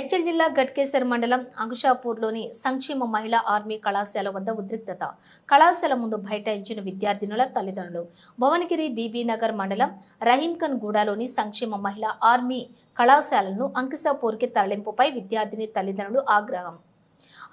మేడ్చల్ జిల్లా గట్కేసర్ మండలం అంకుషాపూర్లోని సంక్షేమ మహిళా ఆర్మీ కళాశాల వద్ద ఉద్రిక్తత. కళాశాల ముందు బైఠాయించిన విద్యార్థినుల తల్లిదండ్రులు. భువనగిరి బీబీ నగర్ మండలం రహీంఖన్ గూడలోని సంక్షేమ మహిళా ఆర్మీ కళాశాలను అంకుషాపూర్కి తరలింపుపై విద్యార్థిని తల్లిదండ్రులు ఆగ్రహం.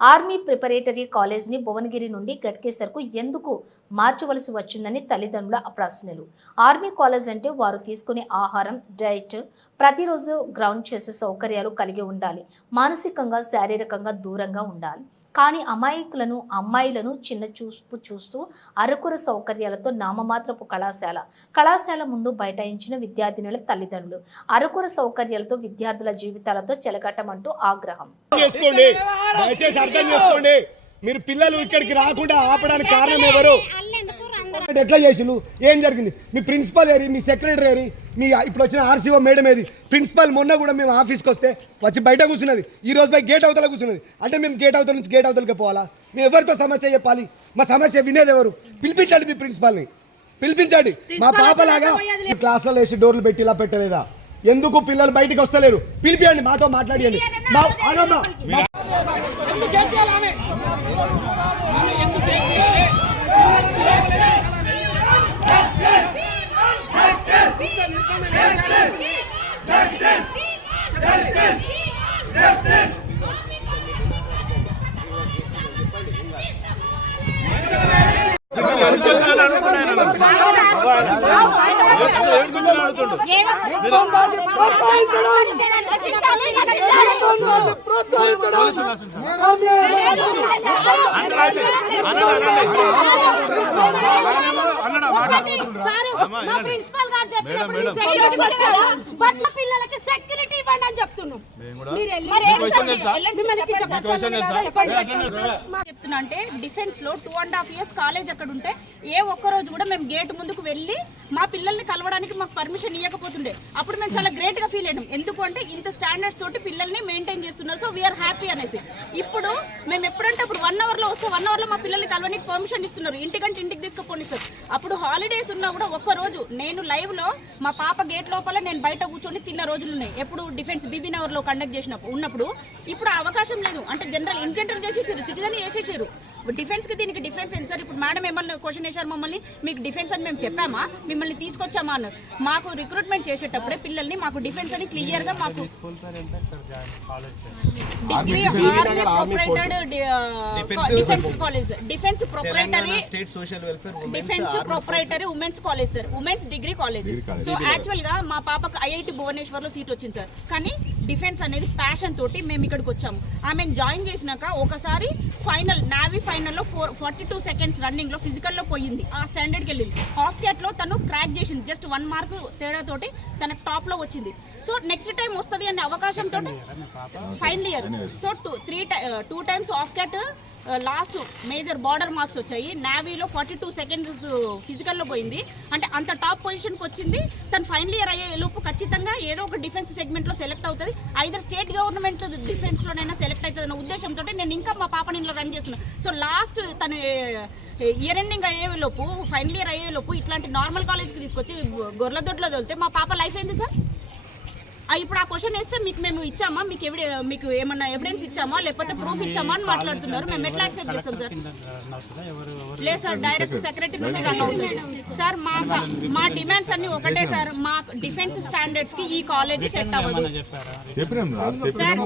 ఆర్మీ ప్రిపరేటరీ కాలేజ్ని భువనగిరి నుండి గట్కేసర్కు ఎందుకు మార్చవలసి వచ్చిందని తల్లిదండ్రుల ప్రశ్నలు. ఆర్మీ కాలేజ్ అంటే వారు తీసుకునే ఆహారం, డైట్, ప్రతిరోజు గ్రౌండ్ చేసే సౌకర్యాలు కలిగి ఉండాలి. మానసికంగా, శారీరకంగా దూరంగా ఉండాలి. కానీ అమాయకులను, అమ్మాయిలను చిన్న చూపు చూస్తూ అరకుర సౌకర్యాలతో నామమాత్రపు కళాశాల ముందు బైఠాయించిన విద్యార్థినుల తల్లిదండ్రులు. అరకుర సౌకర్యాలతో విద్యార్థుల జీవితాలతో చెలగట్టమంటూ ఆగ్రహం. మీరు పిల్లలు ఇక్కడికి రాకుండా ఆపడానికి కారణం ఎవరు? ఎట్లా చేసిను? ఏం జరిగింది? మీ ప్రిన్సిపల్ ఏరి, మీ సెక్రటరీ ఏరి, మీ ఇప్పుడు వచ్చిన ఆర్సీఓ మేడం ఏది? ప్రిన్సిపల్ మొన్న కూడా మేము ఆఫీస్కి వస్తే వచ్చి బయట కూర్చున్నది, ఈ రోజు బయట గేట్ అవతల కూర్చున్నది. అంటే మేము గేట్ అవతల నుంచి గేట్ అవతలకి పోవాలా? మేము ఎవరితో సమస్య చెప్పాలి? మా సమస్య వినేది ఎవరు? పిలిపించండి, మీ ప్రిన్సిపల్ని పిలిపించండి. మా పాపలాగా క్లాస్లలో వేసి డోర్లు పెట్టి ఇలా పెట్టలేదా? ఎందుకు పిల్లలు బయటికి వస్తలేరు? పిలిపియండి, మాతో మాట్లాడియండి. సెక్యూరిటీ ఇవ్వండి అని చెప్తున్నాం. చెప్తున్నా అంటే డిఫెన్స్ లో 2.5 years కాలేజ్ అక్కడ ఉంటే ఏ ఒక్క రోజు కూడా మేము గేట్ ముందుకు వెళ్ళి మా పిల్లల్ని కలవడానికి మాకు పర్మిషన్ ఇవ్వకపోతుండే. అప్పుడు మేము చాలా గ్రేట్ గా ఫీల్ అయ్యాం. ఎందుకు అంటే ఇంత స్టాండర్డ్స్ తోటి పిల్లల్ని మెయింటైన్ చేస్తున్నారు, సో వీఆర్ హ్యాపీ అనేసి. ఇప్పుడు మేము ఎప్పుడంటే అప్పుడు 1 hour లో వస్తే 1 hour లో మా పిల్లల్ని కలవడానికి పర్మిషన్ ఇస్తున్నారు, ఇంటికంటే ఇంటికి తీసుకుపోనిస్తారు. అప్పుడు హాలిడేస్ ఉన్నా కూడా ఒక్క రోజు నేను లైవ్ లో మా పాప గేట్ లోపల నేను బయట కూర్చొని తిన్న రోజులు ఉన్నాయి. ఎప్పుడు డిఫెన్స్ బీబీ నగర్ లో కండక్ట్ చేసినప్పుడు ఉన్నప్పుడు. ఇప్పుడు అవకాశం లేదు. అంటే జనరల్ ఇంజెంటర్ చేసేసారు, సిటిజన్ చేసేసారు. డిఫెన్స్ కి దీనికి డిఫెన్స్ ఏంటి సార్? ఇప్పుడు మేడం ఏమన్నా క్వశ్చన్ వేశారు మమ్మల్ని, మీకు డిఫెన్స్ అని మేము చెప్పామా, మిమ్మల్ని తీసుకొచ్చామా అన్నారు. మాకు రిక్రూట్మెంట్ చేసేటప్పుడే పిల్లల్ని మాకు డిఫెన్స్ అని క్లియర్ గా మాకు degree defence college, defence proprietary women's college sir, women's degree college. So actual గా మా పాపకు ఐఐటి భువనేశ్వర్ లో సీట్ వచ్చింది సార్. కానీ డిఫెన్స్ అనేది ప్యాషన్ తోటి మేము ఇక్కడికి వచ్చాము. ఆమెను జాయిన్ చేసినాక ఒకసారి ఫైనల్ నావీ ఫైనల్లో 42 seconds రన్నింగ్ లో ఫిజికల్ లో పోయింది, ఆ స్టాండర్డ్కి వెళ్ళింది. హాఫ్ క్యాట్ లో తను క్రాక్ చేసింది, జస్ట్ 1 mark తేడాతోటి తన టాప్ లో వచ్చింది. సో నెక్స్ట్ టైం వస్తుంది అనే అవకాశంతో final year. So 2 times half CAT last major border marks వచ్చాయి. నావీలో 42 seconds ఫిజికల్లో పోయింది. అంటే అంత టాప్ పొజిషన్కి వచ్చింది. తను ఫైనల్ ఇయర్ అయ్యే లోపు ఖచ్చితంగా ఏదో ఒక డిఫెన్స్ సెగ్మెంట్లో సెలెక్ట్ అవుతుంది, ఐదర్ స్టేట్ గవర్నమెంట్ డిఫెన్స్లోనైనా సెలెక్ట్ అవుతుంది అన్న ఉద్దేశంతో నేను ఇంకా మా పాపని ఇంట్లో రన్ చేస్తున్నాను. సో లాస్ట్ తన ఇయర్ ఎండింగ్ అయ్యేలోపు, ఫైనల్ ఇయర్ అయ్యేలోపు ఇట్లాంటి నార్మల్ కాలేజ్కి తీసుకొచ్చి గొర్రెదొడ్లో తోలితే మా పాప లైఫ్ ఏంది సార్? ఇప్పుడు ఆ క్వశ్చన్ వేస్తే మీకు మేము ఇచ్చామా, మీకు ఏమన్నా ఎవిడెన్స్ ఇచ్చామా, లేకపోతే ప్రూఫ్ ఇచ్చామా అని మాట్లాడుతున్నారు. మేము ఎట్లా యాక్సెప్ట్ చేస్తాం సార్? లేదు సార్, డైరెక్ట్ సెక్రటరీ సార్. మా డిమాండ్స్ అన్ని ఒకటే సార్. మా డిఫెన్స్ స్టాండర్డ్స్ కి ఈ కాలేజ్ సెట్ అవ్వదు సార్.